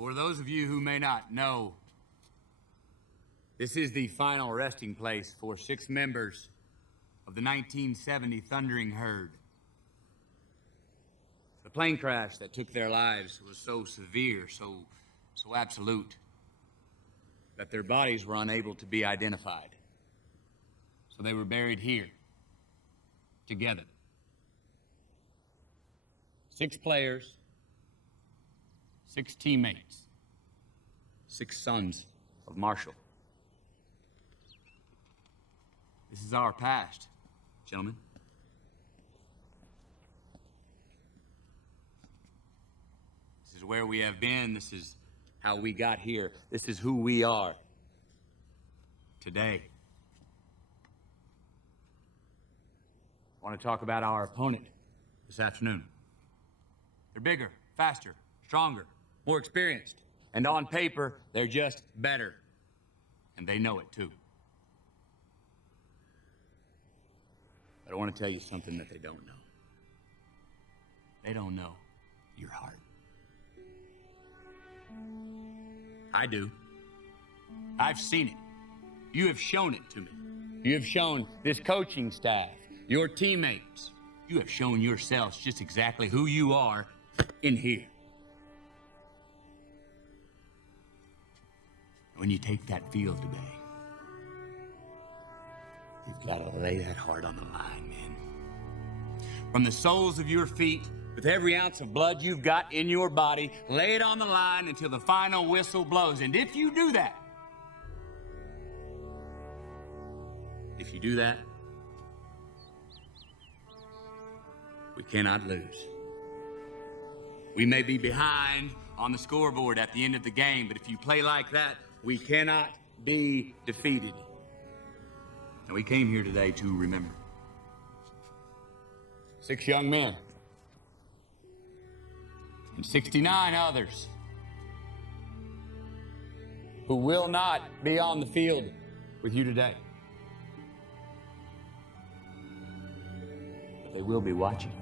For those of you who may not know, this is the final resting place for 6 members of the 1970 Thundering Herd. The plane crash that took their lives was so severe, so absolute, that their bodies were unable to be identified. So they were buried here, together. 6 players, 6 teammates, 6 sons of Marshall. This is our past, gentlemen. This is where we have been. This is how we got here. This is who we are today. I want to talk about our opponent this afternoon. They're bigger, faster, stronger, more experienced. And on paper, they're just better. And they know it too. But I want to tell you something that they don't know. They don't know your heart. I do. I've seen it. You have shown it to me. You have shown this coaching staff, your teammates. You have shown yourselves just exactly who you are in here. When you take that field today, you've got to lay that heart on the line, man. From the soles of your feet, with every ounce of blood you've got in your body, lay it on the line until the final whistle blows. And if you do that, we cannot lose. We may be behind on the scoreboard at the end of the game, but if you play like that, we cannot be defeated. And we came here today to remember. 6 young men and 69 others who will not be on the field with you today. But they will be watching.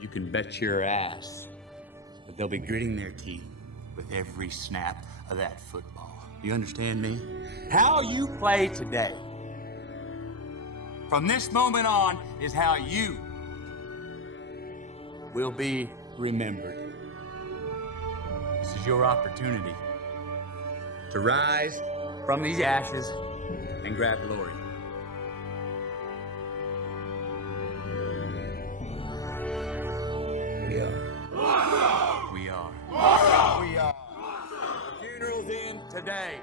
You can bet your ass that they'll be gritting their teeth with every snap of that football. You understand me? How you play today, from this moment on, is how you will be remembered. This is your opportunity to rise from these ashes and grab glory. We are. Awesome! We are. Awesome! We are. Awesome! Funeral's in today.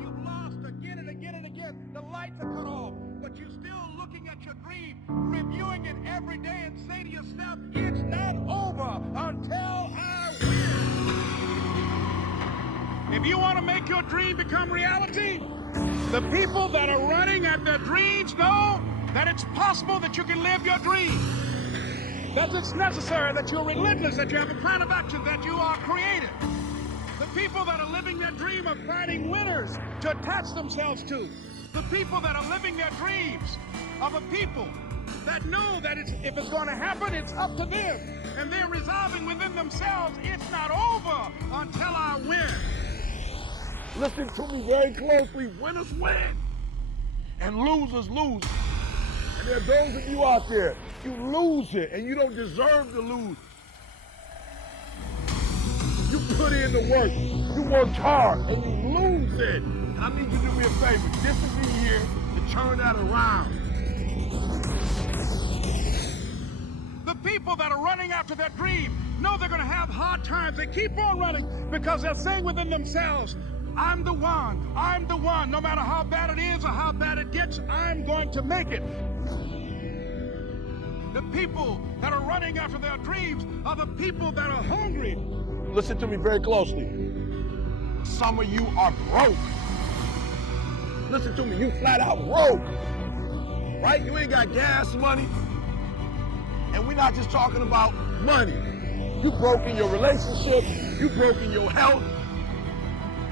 You've lost again and again and again. The lights are cut off, but you're still looking at your dream, reviewing it every day, and say to yourself, it's not over until I win. If you want to make your dream become reality, the people that are running at their dreams know that it's possible that you can live your dream. That it's necessary, that you're relentless, that you have a plan of action, that you are creative. The people that are living their dream of finding winners to attach themselves to. The people that are living their dreams of a people that know that if it's going to happen, it's up to them. And they're resolving within themselves, it's not over until I win. Listen to me very closely. Winners win and losers lose. And there are those of you out there, you lose it and you don't deserve to lose. You put in the work, you worked hard, and you lose it. And I need you to do me a favor. This is the year to turn that around. The people that are running after their dream know they're going to have hard times. They keep on running because they're saying within themselves, I'm the one, no matter how bad it is or how bad it gets, I'm going to make it. The people that are running after their dreams are the people that are hungry. Listen to me very closely. Some of you are broke. Listen to me, you flat out broke. Right? You ain't got gas money. And we're not just talking about money. You broke in your relationship, you broke in your health,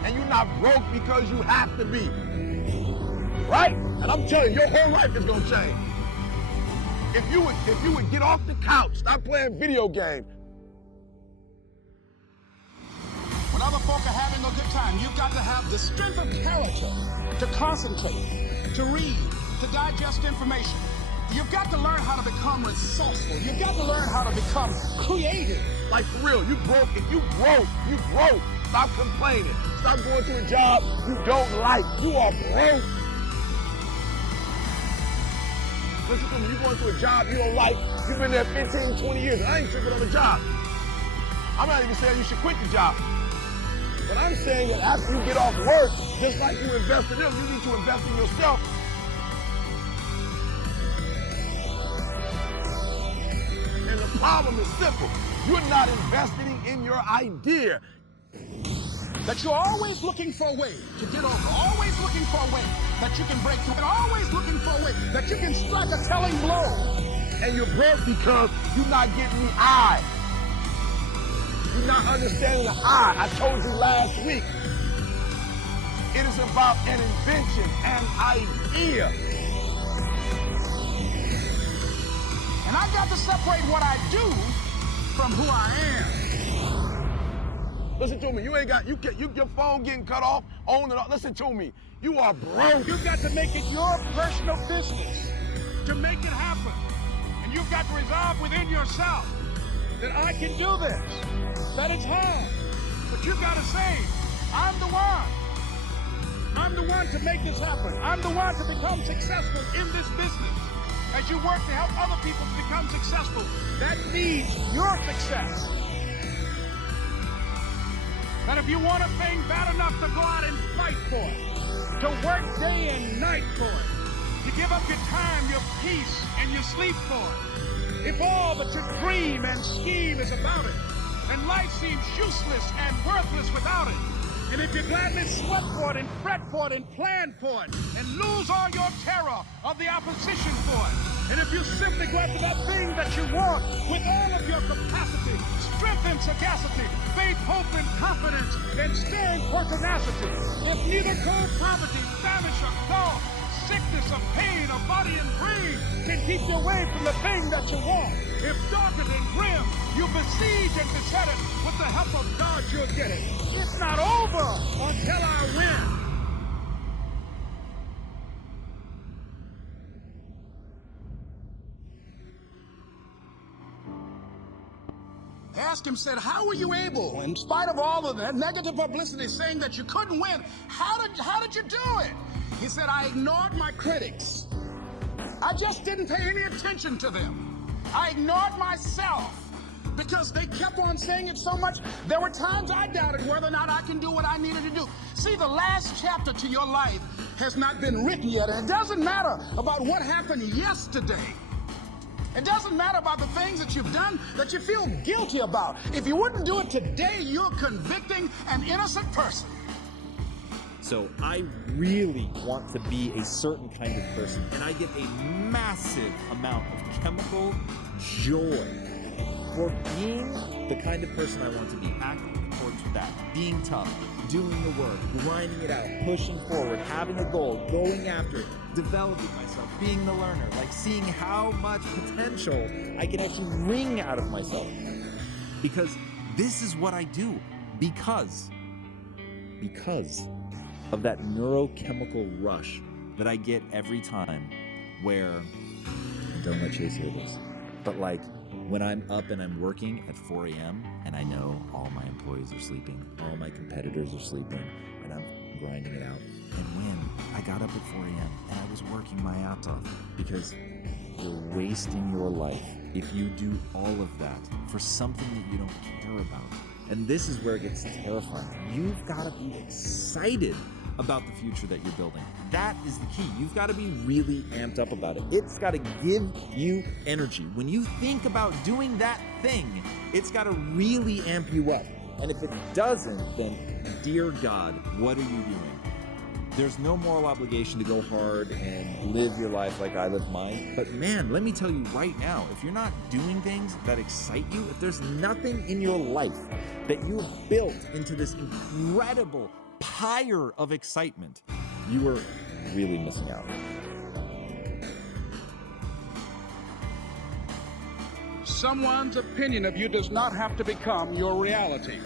and you're not broke because you have to be. Right? And I'm telling you, your whole life is gonna change. If you would get off the couch, stop playing video games. When other folk are having a good time, you've got to have the strength of character to concentrate, to read, to digest information. You've got to learn how to become resourceful. You've got to learn how to become creative. Like for real, you broke it, you broke. Stop complaining. Stop going to a job you don't like. You are broke. Listen to me, you going to a job you don't like, you've been there 15, 20 years, and I ain't tripping on the job. I'm not even saying you should quit the job. But I'm saying that after you get off work, just like you invest in them, you need to invest in yourself. And the problem is simple. You're not investing in your idea. That you're always looking for a way to get over, always looking for a way that you can break through, and always looking for a way that you can strike a telling blow. And you're broke because you're not getting the I. You're not understanding the I. I told you last week. It is about an invention, an idea. And I got to separate what I do from who I am. Listen to me, your phone getting cut off, on and off. Listen to me, you are broke. You've got to make it your personal business to make it happen. And you've got to resolve within yourself that I can do this, that it's hard. But you've got to say, I'm the one. I'm the one to make this happen. I'm the one to become successful in this business. As you work to help other people to become successful, that needs your success. That if you want a thing bad enough to go out and fight for it, to work day and night for it, to give up your time, your peace, and your sleep for it, if all that you dream and scheme is about it, and life seems useless and worthless without it, and if you gladly sweat for it and fret for it and plan for it, and lose all your terror of the opposition for it, and if you simply go after that thing that you want with all of your capacity, strength and sagacity, faith, hope, and confidence, and stern pertinacity, if neither cold poverty, famish, or cold, sickness or pain or body and brain can keep you away from the thing that you want, if darkened and grim, you besiege and beset it, with the help of God you'll get it. It's not over until I win. Asked him, said, how were you able, in spite of all of that negative publicity saying that you couldn't win, how did you do it? He said, I ignored my critics. I just didn't pay any attention to them. I ignored myself because they kept on saying it so much. There were times I doubted whether or not I can do what I needed to do. See, the last chapter to your life has not been written yet, and it doesn't matter about what happened yesterday. It doesn't matter about the things that you've done that you feel guilty about. If you wouldn't do it today, you're convicting an innocent person. So I really want to be a certain kind of person, and I get a massive amount of chemical joy for being the kind of person I want to be, acting in accordance with that, being tough, doing the work, grinding it out, pushing forward, having a goal, going after it, developing myself, being the learner, like seeing how much potential I can actually wring out of myself. Because this is what I do, because of that neurochemical rush that I get every time where, don't let Chase hear this, but like when I'm up and I'm working at 4 a.m. and I know all my employees are sleeping, all my competitors are sleeping, and I'm grinding it out. And when I got up at 4 a.m. and I was working my ass off, because you're wasting your life if you do all of that for something that you don't care about. And this is where it gets terrifying. You've got to be excited about the future that you're building. That is the key. You've got to be really amped up about it. It's got to give you energy. When you think about doing that thing, it's got to really amp you up. And if it doesn't, then dear God, what are you doing? There's no moral obligation to go hard and live your life like I live mine. But man, let me tell you right now, if you're not doing things that excite you, if there's nothing in your life that you've built into this incredible pyre of excitement, you are really missing out. Someone's opinion of you does not have to become your reality.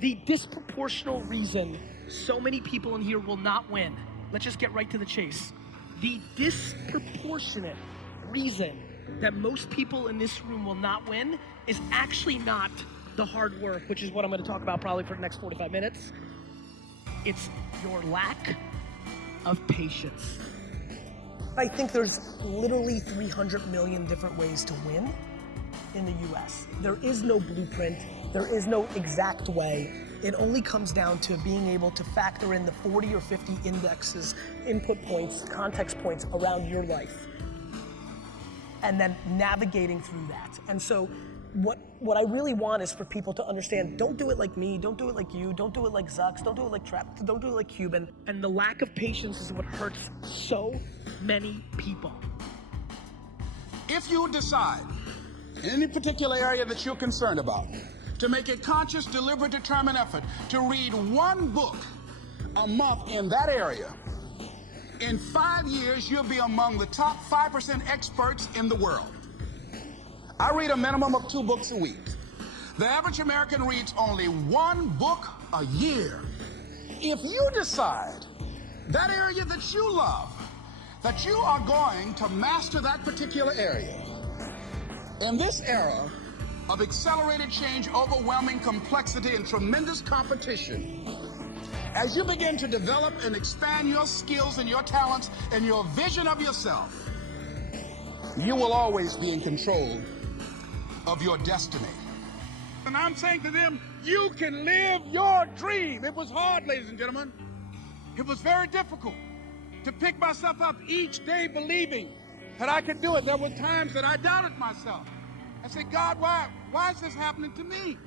The disproportional reason so many people in here will not win, let's just get right to the chase. The disproportionate reason that most people in this room will not win is actually not the hard work, which is what I'm going to talk about probably for the next 45 minutes. It's your lack of patience. I think there's literally 300 million different ways to win in the US. There is no blueprint, there is no exact way. It only comes down to being able to factor in the 40 or 50 indexes, input points, context points around your life, and then navigating through that. And so what I really want is for people to understand, don't do it like me, don't do it like you, don't do it like Zucks, don't do it like Trap, don't do it like Cuban. And the lack of patience is what hurts so many people. If you decide in any particular area that you're concerned about to make a conscious, deliberate, determined effort to read one book a month in that area, in 5 years, you'll be among the top 5% experts in the world. I read a minimum of 2 books a week. The average American reads only 1 book a year. If you decide that area that you love, that you are going to master that particular area, in this era of accelerated change, overwhelming complexity, and tremendous competition, as you begin to develop and expand your skills and your talents and your vision of yourself, you will always be in control of your destiny. And I'm saying to them, you can live your dream. It was hard, ladies and gentlemen. It was very difficult to pick myself up each day believing that I could do it. There were times that I doubted myself. I said, God, why is this happening to me?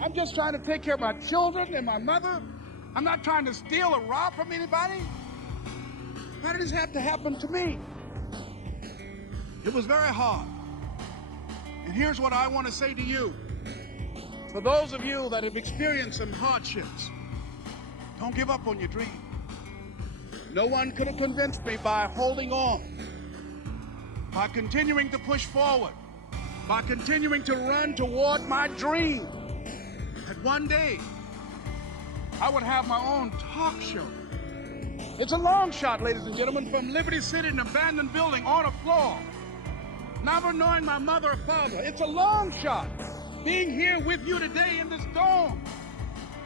I'm just trying to take care of my children and my mother. I'm not trying to steal or rob from anybody. Why did this have to happen to me? It was very hard. And here's what I want to say to you. For those of you that have experienced some hardships, don't give up on your dream. No one could have convinced me by holding on, by continuing to push forward, by continuing to run toward my dream, that one day I would have my own talk show. It's a long shot, ladies and gentlemen, from Liberty City, an abandoned building on a floor, never knowing my mother or father. It's a long shot. Being here with you today in this dome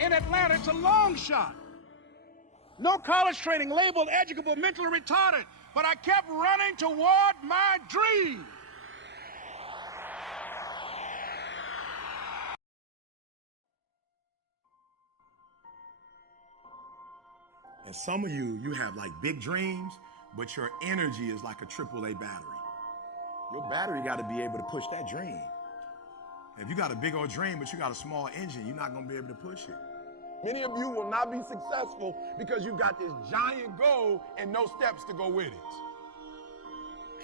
in Atlanta, it's a long shot. No college training, labeled educable, mentally retarded, but I kept running toward my dream. And some of you have like big dreams, but your energy is like a AAA battery. Your battery got to be able to push that dream. If you got a big old dream, but you got a small engine, you're not going to be able to push it. Many of you will not be successful because you've got this giant goal and no steps to go with it.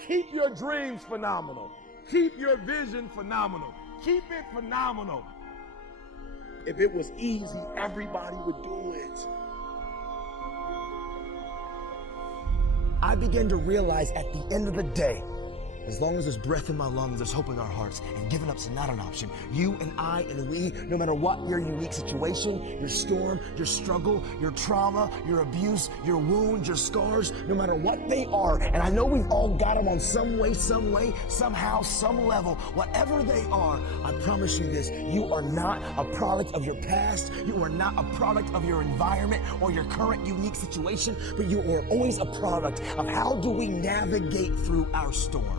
Keep your dreams phenomenal. Keep your vision phenomenal. Keep it phenomenal. If it was easy, everybody would do it. I began to realize at the end of the day, as long as there's breath in my lungs, there's hope in our hearts, and giving up's not an option. You and I and we, no matter what your unique situation, your storm, your struggle, your trauma, your abuse, your wounds, your scars, no matter what they are, and I know we've all got them on some way, somehow, some level, whatever they are, I promise you this, you are not a product of your past, you are not a product of your environment or your current unique situation, but you are always a product of how do we navigate through our storm.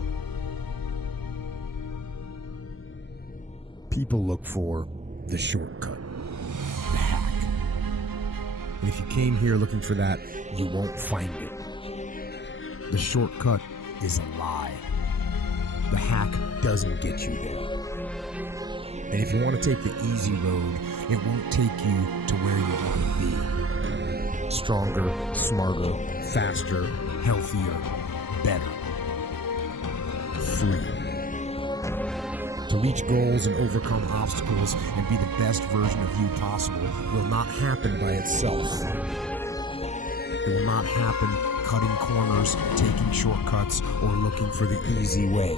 People look for the shortcut, the hack. And if you came here looking for that, you won't find it. The shortcut is a lie. The hack doesn't get you there. And if you want to take the easy road, it won't take you to where you want to be. Stronger, smarter, faster, healthier, better. Free. To reach goals and overcome obstacles and be the best version of you possible will not happen by itself. It will not happen cutting corners, taking shortcuts, or looking for the easy way.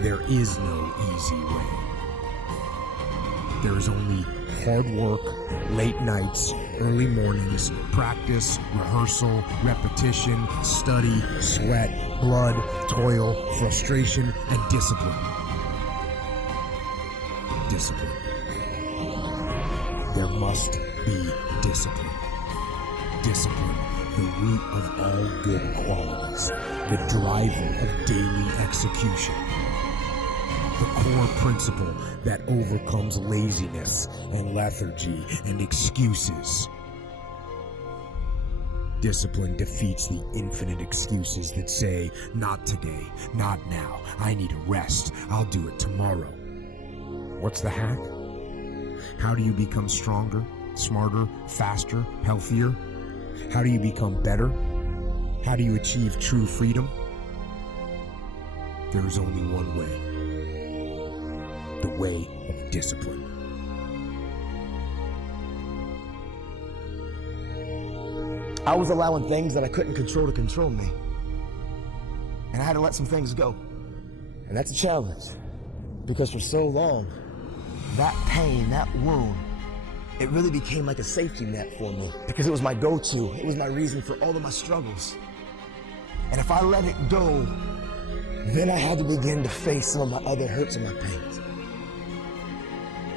There is no easy way. There is only hard work, late nights, early mornings, practice, rehearsal, repetition, study, sweat, blood, toil, frustration, and discipline. Discipline. There must be discipline. Discipline, the root of all good qualities, the driver of daily execution, the core principle that overcomes laziness and lethargy and excuses. Discipline defeats the infinite excuses that say, not today, not now, I need a rest, I'll do it tomorrow. What's the hack? How do you become stronger, smarter, faster, healthier? How do you become better? How do you achieve true freedom? There is only one way. The way of discipline. I was allowing things that I couldn't control to control me. And I had to let some things go. And that's a challenge. Because for so long, that pain, that wound, it really became like a safety net for me. Because it was my go-to. It was my reason for all of my struggles. And if I let it go, then I had to begin to face some of my other hurts and my pains.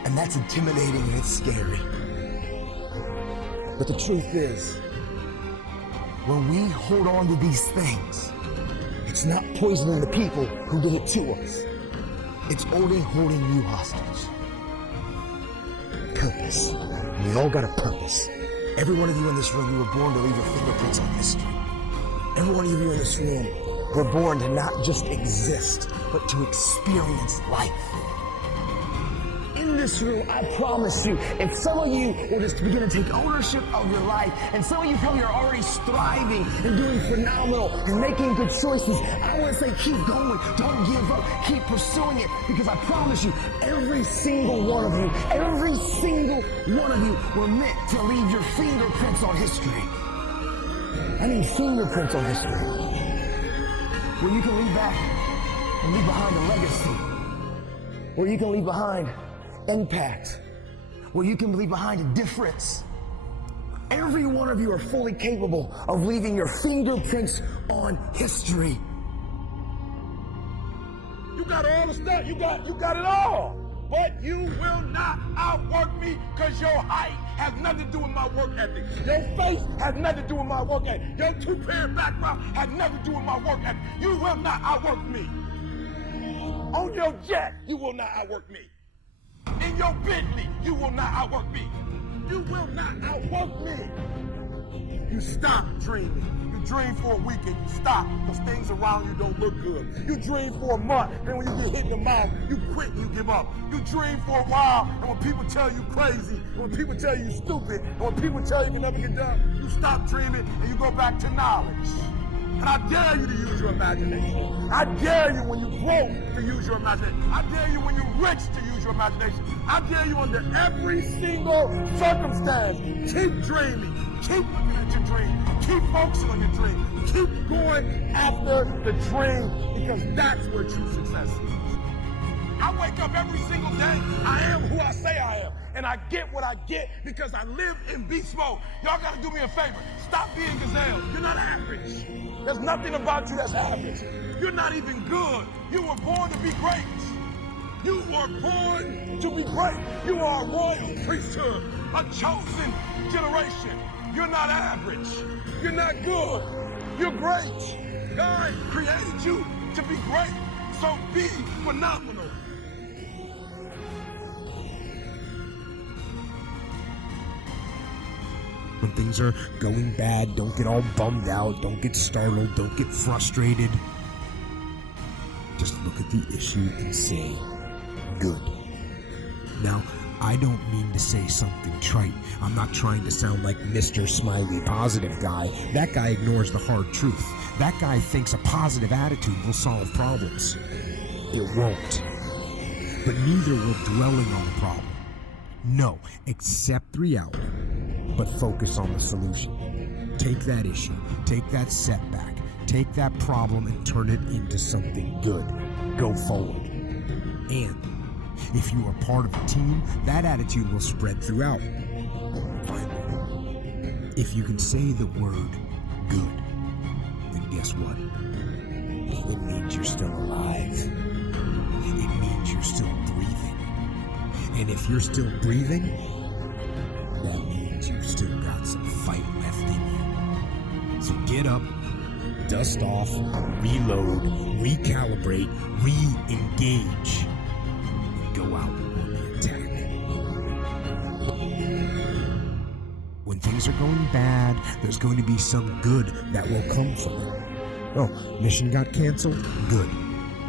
And that's intimidating and it's scary. But the truth is, when we hold on to these things, it's not poisoning the people who did it to us. It's only holding you hostage. Purpose. We all got a purpose. Every one of you in this room, you were born to leave your fingerprints on history. Every one of you in this room were born to not just exist, but to experience life. In this room, I promise you, if some of you will just begin to take ownership of your life, and some of you probably are already striving and doing phenomenal and making good choices, I want to say keep going, don't give up, keep pursuing it, because I promise you, every single one of you were meant to leave your fingerprints on history. I mean fingerprints on history. Where you can leave back and leave behind a legacy. Where you can leave behind impact, where you can leave behind a difference. Every one of you are fully capable of leaving your fingerprints on history. You got all the stuff, you got it all. But you will not outwork me because your height has nothing to do with my work ethic. Your face has nothing to do with my work ethic. Your two-parent background has nothing to do with my work ethic. You will not outwork me. On your jet, you will not outwork me. In your Bentley, you will not outwork me. You will not outwork me. You stop dreaming. You dream for a week and you stop because things around you don't look good. You dream for a month, and when you get hit in the mouth, you quit and you give up. You dream for a while, and when people tell you crazy, and when people tell you stupid, and when people tell you can never get done, you stop dreaming and you go back to knowledge. And I dare you to use your imagination. I dare you when you broke to use your imagination. I dare you when you're rich to use your imagination. I dare you under every single circumstance. Keep dreaming. Keep looking at your dream. Keep focusing on your dream. Keep going after the dream because that's where true success is. I wake up every single day. I am who I say I am. And I get what I get because I live in beast mode. Y'all gotta do me a favor. Stop being gazelles. You're not average. There's nothing about you that's average. You're not even good. You were born to be great. You were born to be great. You are a royal priesthood, a chosen generation. You're not average. You're not good. You're great. God created you to be great. So be phenomenal. When things are going bad, don't get all bummed out, don't get startled, don't get frustrated. Just look at the issue and say, good. Now, I don't mean to say something trite. I'm not trying to sound like Mr. Smiley Positive Guy. That guy ignores the hard truth. That guy thinks a positive attitude will solve problems. It won't. But neither will dwelling on the problem. No, accept reality, but focus on the solution. Take that issue, take that setback, take that problem and turn it into something good. Go forward. And if you are part of a team, that attitude will spread throughout. Finally, if you can say the word good, then guess what? It means you're still alive. It means you're still breathing. And if you're still breathing, that means you've still got some fight left in you. So get up, dust off, reload, recalibrate, re-engage, and go out on the attack. When things are going bad, there's going to be some good that will come from it. Oh, mission got canceled? Good.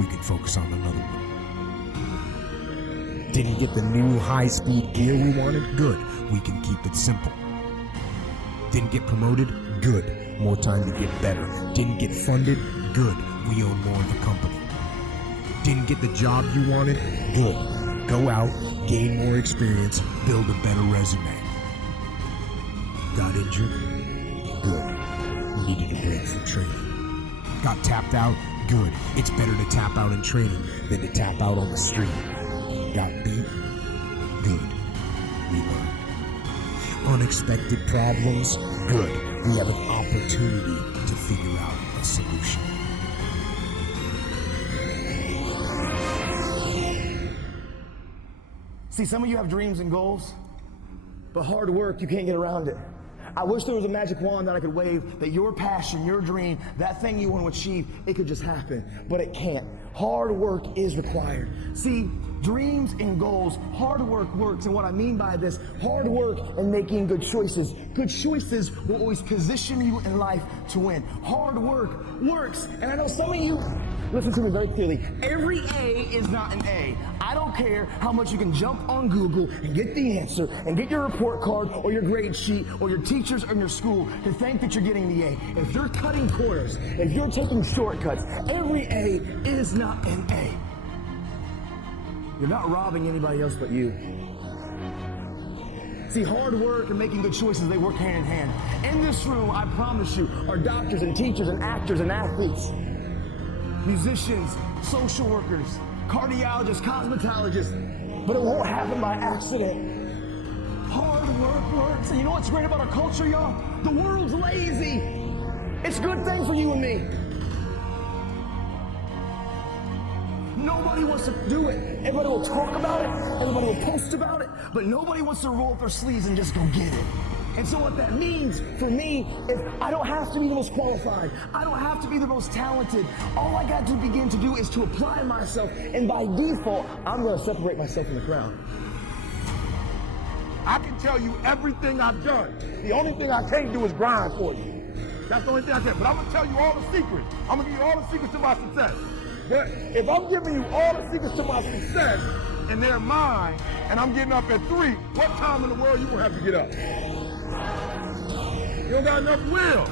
We can focus on another one. Didn't get the new high-speed gear we wanted? Good. We can keep it simple. Didn't get promoted? Good. More time to get better. Didn't get funded? Good. We own more of the company. Didn't get the job you wanted? Good. Go out, gain more experience, build a better resume. Got injured? Good. Needed a break from training. Got tapped out? Good. It's better to tap out in training than to tap out on the street. Got beat? Good. We learn. Unexpected problems? Good. We have an opportunity to figure out a solution. See, some of you have dreams and goals, but hard work, you can't get around it. I wish there was a magic wand that I could wave that your passion, your dream, that thing you want to achieve, it could just happen, but it can't. Hard work is required. See, dreams and goals, hard work works. And what I mean by this, hard work and making good choices. Good choices will always position you in life to win. Hard work works. And I know some of you, listen to me very clearly, every A is not an A. I don't care how much you can jump on Google and get the answer and get your report card or your grade sheet or your teachers or your school to think that you're getting the A. If you're cutting corners, if you're taking shortcuts, every A is not an A. You're not robbing anybody else but you. See, hard work and making good choices, they work hand in hand. In this room, I promise you, are doctors and teachers and actors and athletes, musicians, social workers, cardiologists, cosmetologists, but it won't happen by accident. Hard work works. And you know what's great about our culture, y'all? The world's lazy. It's a good thing for you and me. Nobody wants to do it. Everybody will talk about it. Everybody will post about it. But nobody wants to roll up their sleeves and just go get it. And so what that means for me is I don't have to be the most qualified. I don't have to be the most talented. All I got to begin to do is to apply myself. And by default, I'm going to separate myself from the crowd. I can tell you everything I've done. The only thing I can't do is grind for you. That's the only thing I can. But I'm going to tell you all the secrets. I'm going to give you all the secrets to my success. But if I'm giving you all the secrets to my success and they're mine, and I'm getting up at 3, what time in the world you going to have to get up? You don't got enough will.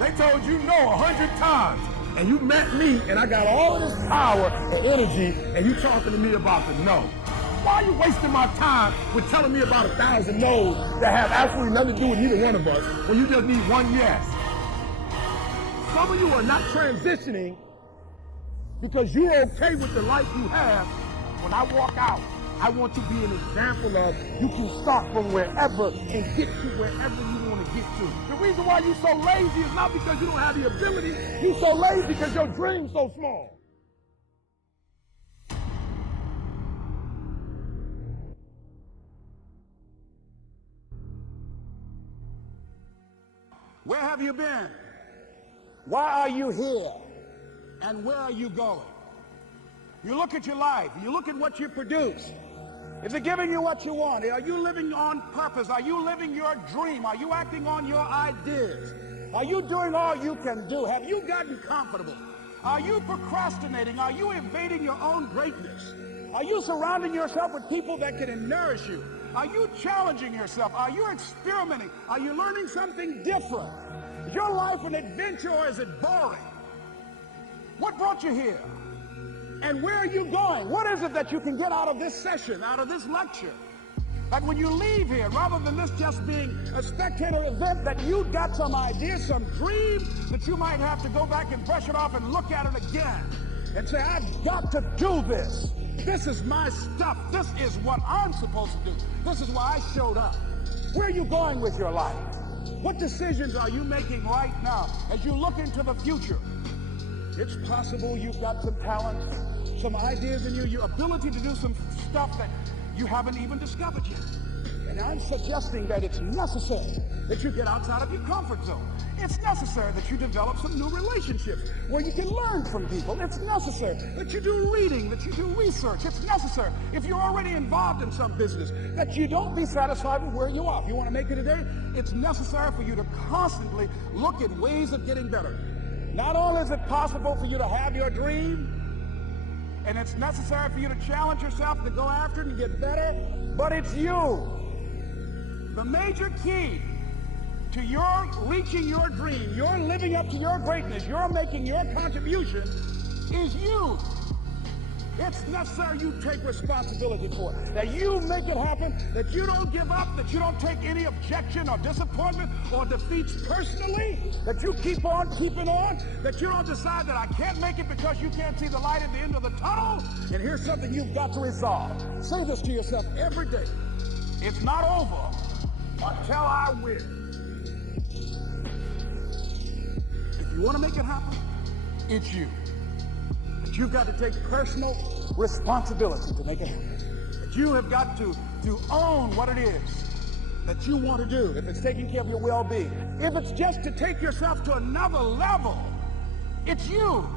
They told you no 100 times, and you met me, and I got all of this power and energy, and you talking to me about the no. Why are you wasting my time with telling me about 1,000 no's that have absolutely nothing to do with either one of us when you just need one yes? Some of you are not transitioning because you're okay with the life you have. When I walk out, I want to be an example of you can start from wherever and get to wherever you want to get to. The reason why you're so lazy is not because you don't have the ability. You're so lazy because your dream's so small. Where have you been? Why are you here? And where are you going? You look at your life, you look at what you produce. Is it giving you what you want? Are you living on purpose? Are you living your dream? Are you acting on your ideas? Are you doing all you can do? Have you gotten comfortable? Are you procrastinating? Are you evading your own greatness? Are you surrounding yourself with people that can nourish you? Are you challenging yourself? Are you experimenting? Are you learning something different? Is your life an adventure or is it boring? What brought you here? And where are you going? What is it that you can get out of this session, out of this lecture? That when you leave here, rather than this just being a spectator event, that you got some idea, some dream, that you might have to go back and brush it off and look at it again and say, I've got to do this. This is my stuff. This is what I'm supposed to do. This is why I showed up. Where are you going with your life? What decisions are you making right now as you look into the future? It's possible you've got some talents, some ideas in you, your ability to do some stuff that you haven't even discovered yet. And I'm suggesting that it's necessary that you get outside of your comfort zone. It's necessary that you develop some new relationships where you can learn from people. It's necessary that you do reading, that you do research. It's necessary, if you're already involved in some business, that you don't be satisfied with where you are. If you want to make it today, it's necessary for you to constantly look at ways of getting better. Not only is it possible for you to have your dream, and it's necessary for you to challenge yourself to go after it and get better, but it's you. The major key to your reaching your dream, your living up to your greatness, your making your contribution is you. It's necessary you take responsibility for it, that you make it happen, that you don't give up, that you don't take any objection or disappointment or defeats personally, that you keep on keeping on, that you don't decide that I can't make it because you can't see the light at the end of the tunnel. And here's something you've got to resolve. Say this to yourself every day. It's not over until I win. If you want to make it happen, it's you. But you've got to take personal responsibility to make it happen. That you have got to own what it is that you want to do. If it's taking care of your well-being, if it's just to take yourself to another level, it's you.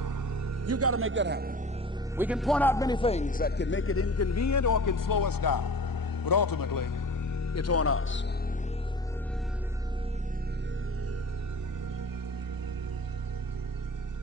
You've got to make that happen. We can point out many things that can make it inconvenient or can slow us down, but ultimately, it's on us.